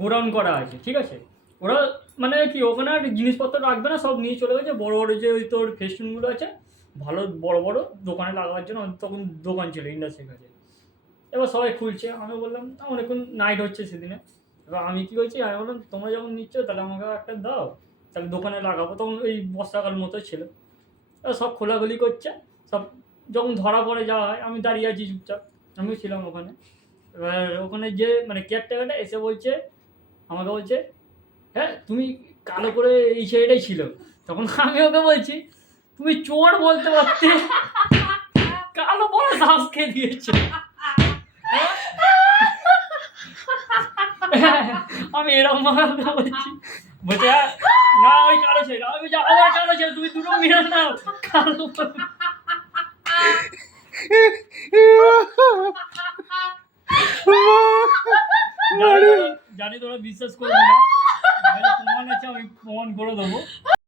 Godown করা আছে, ঠিক আছে। ওরা মানে কি ওখানে আর জিনিসপত্র রাখবে না, সব নিয়ে চলে গেছে। বড় বড় যে ওই তোর ফেস্টুনগুলো আছে ভালো বড় বড় দোকানে লাগাবার জন্য, তখন দোকান ছিল ইন্ডাস্ট্রির কাছে। এবার সবাই খুলছে, আমি বললাম অনেকক্ষণ নাইট হচ্ছে সেদিনে। এবার আমি কী করছি, আমি বললাম তোমরা যখন নিচ্ছ তাহলে আমাকে একটা দাও, তাহলে দোকানে লাগাবো। তখন ওই বর্ষাকাল মতো ছিল। এবার সব খোলাখুলি করছে। সব যখন ধরা পড়ে যাওয়া হয়, আমি দাঁড়িয়ে আছি চুপচাপ, আমিও ছিলাম ওখানে। এবার ওখানে যে মানে কেয়ারটেকারটা এসে বলছে, আমাকে বলছে, হ্যাঁ তুমি কালো করে এই ছেলেটাই ছিল। তখন আমি ওকে বলছি, তুমি চোর বলতে পারতে, কালো পরে শ্বাস খেয়ে দিয়েছে। আমি এরকম ভাবে বলছি, বলছে না ওই কালো ছেলে। আমি বলছি আমার কালো ছেলে, তুমি দুটো মিলে নাও কালো। জানি তোরা বিশ্বাস করবি না, প্রমাণ আছে, আমি প্রমাণ করে দেবো।